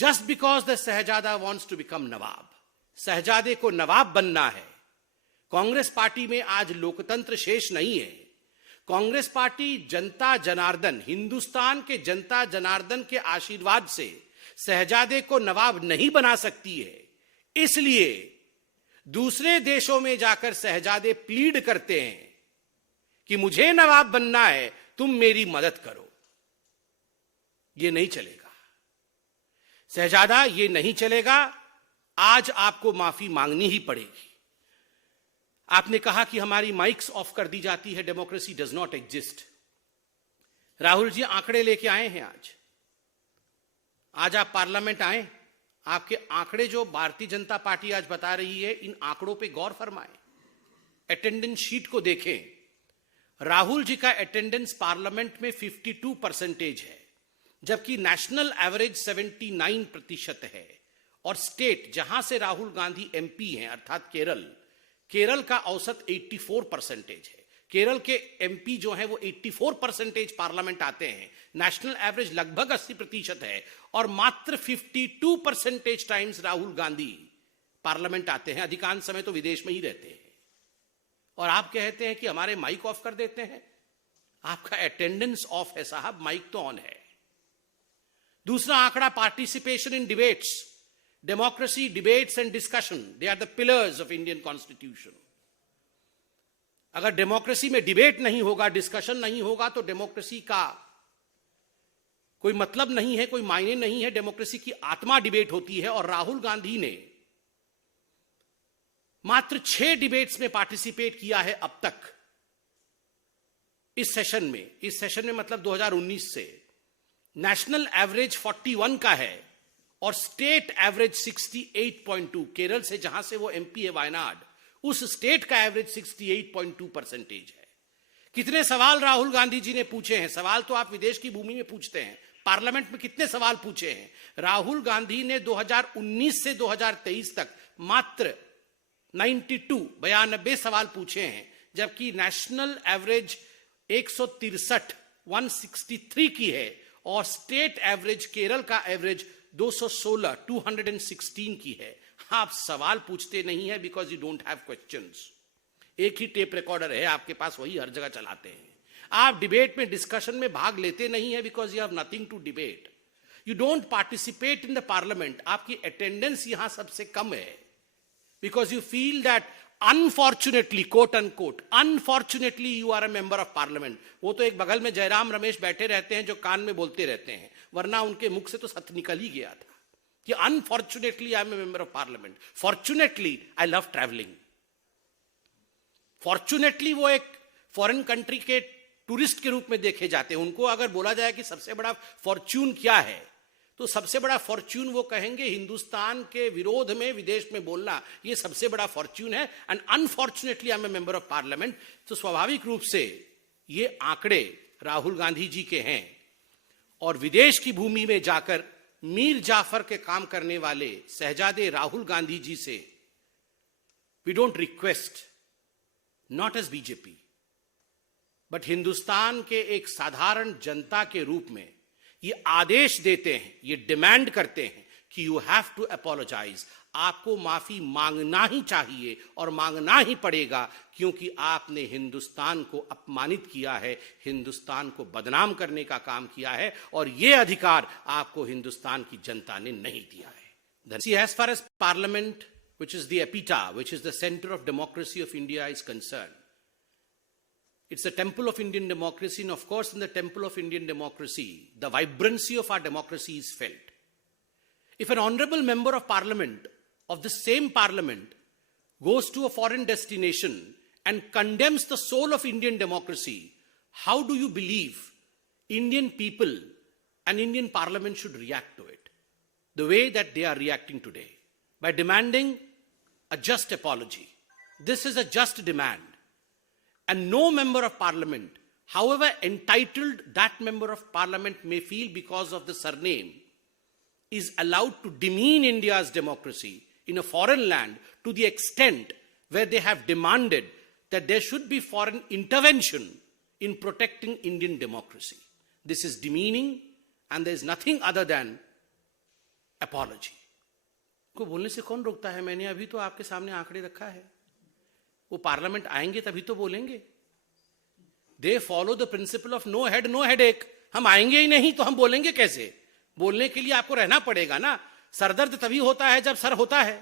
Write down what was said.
Just because the शहजादा wants to become नवाब, शहजादे को नवाब बनना है। कांग्रेस पार्टी में आज लोकतंत्र शेष नहीं है। कांग्रेस पार्टी जनता जनार्दन, हिंदुस्तान के जनता जनार्दन के आशीर्वाद से शहजादे को नवाब नहीं बना सकती है। इसलिए दूसरे देशों में जाकर शहजादे प्लीड करते हैं कि मुझे नवाब बनना है, तुम मेरी मदद करो। ये नहीं चलेगा शहजादा, ये नहीं चलेगा। आज आपको माफी मांगनी ही पड़ेगी। आपने कहा कि हमारी माइक्स ऑफ कर दी जाती है, democracy does not exist. Rahul ji आंकड़े लेके आए हैं आज आप पार्लियामेंट आए। आपके आंकड़े जो भारतीय जनता पार्टी आज बता रही है, इन आंकड़ों पे गौर फरमाएं। अटेंडेंस शीट को देखें। राहुल जी का अटेंडेंस पार्लियामेंट में 52% है, जबकि नेशनल एवरेज 79% है। और स्टेट जहां से राहुल गांधी एमपी हैं, अर्थात केरल का औसत 84% है। केरल के एमपी जो हैं वो 84% पार्लियामेंट आते हैं। नेशनल एवरेज लगभग 80% है और मात्र 52% टाइम्स राहुल गांधी पार्लियामेंट आते हैं। अधिकांश समय तो विदेश में ही रहते हैं। और आप कहते हैं कि हमारे माइक ऑफ कर देते हैं। आपका अटेंडेंस ऑफ है साहब, माइक तो ऑन है। दूसरा आंकड़ा, participation in debates. Democracy, debates and discussion, they are the pillars of Indian constitution. अगर डेमोक्रेसी में डिबेट नहीं होगा, डिस्कशन नहीं होगा, तो डेमोक्रेसी का कोई मतलब नहीं है, कोई मायने नहीं है। डेमोक्रेसी की आत्मा डिबेट होती है। और राहुल गांधी ने मात्र 6 डिबेट्स में पार्टिसिपेट किया है अब तक इस सेशन में मतलब 2019 से। नेशनल एवरेज 41 का है और स्टेट एवरेज 68.2। केरल से जहां से वो एमपी है, वायनाड, उस स्टेट का एवरेज 68.2% है। कितने सवाल राहुल गांधी जी ने पूछे हैं? सवाल तो आप विदेश की भूमि में पूछते हैं, पार्लियामेंट में कितने सवाल पूछे हैं? राहुल गांधी ने 2019 से 2023 तक मात्र 92 सवाल पूछे हैं, जबकि नेशनल एवरेज 163 की है और स्टेट एवरेज, केरल का एवरेज 216 की है। आप सवाल पूछते नहीं है because you don't have questions. एक ही टेप रिकॉर्डर है आपके पास, वही हर जगह चलाते हैं। आप डिबेट में, डिस्कशन में भाग लेते नहीं है because you have nothing to debate. You don't participate in the parliament. आपकी अटेंडेंस यहां सबसे कम है because you feel that unfortunately, quote unquote, unfortunately you are a member of parliament. वो तो एक बगल में जयराम रमेश बैठे रहते हैं जो कान में बोलते रहते हैं, वरना उनके मुख से तो सत्य निकल ही गया था कि unfortunately I am a member of parliament, fortunately I love travelling. Fortunately वो एक फॉरेन कंट्री के टूरिस्ट के रूप में देखे जाते हैं। उनको अगर बोला जाए कि सबसे बड़ा फॉर्च्यून क्या है, तो सबसे बड़ा फॉर्च्यून वो कहेंगे हिंदुस्तान के विरोध में विदेश में बोलना, ये सबसे बड़ा फॉर्च्यून है। And unfortunately I am a member of parliament. तो स्वाभाविक रूप से ये आंकड़े राहुल गांधी जी के हैं। और विदेश की भूमि में जाकर मीर जाफर के काम करने वाले शहजादे राहुल गांधी जी से we don't request, not as BJP, but Hindustan के एक साधारण जनता के रूप में ये आदेश देते हैं, ये डिमांड करते हैं कि यू हैव टू अपोलोजाइज। आपको माफी मांगना ही चाहिए और मांगना ही पड़ेगा, क्योंकि आपने हिंदुस्तान को अपमानित किया है, हिंदुस्तान को बदनाम करने का काम किया है, और यह अधिकार आपको हिंदुस्तान की जनता ने नहीं दिया है। As far as Parliament, which is the epitaph, which is the center of democracy of India is concerned, it's the temple of Indian democracy, and of course in the temple of Indian democracy, the vibrancy of our democracy is felt. If an honorable member of parliament of the same parliament goes to a foreign destination and condemns the soul of Indian democracy, how do you believe Indian people and Indian parliament should react to it? The way that they are reacting today, by demanding a just apology. This is a just demand. And no member of parliament, however entitled that member of parliament may feel because of the surname, is allowed to demean India's democracy in a foreign land to the extent where they have demanded that there should be foreign intervention in protecting Indian democracy. This is demeaning, and there is nothing other than apology को बोलने से कौन रोकता है? मैंने अभी तो आपके सामने आंकड़े रखा है। वो पार्लियामेंट आएंगे तभी तो बोलेंगे। They follow the principle of no head no headache. हम आएंगे ही नहीं तो हम बोलेंगे कैसे? बोलने के लिए आपको रहना पड़ेगा ना। सरदर्द तभी होता है जब सर होता है।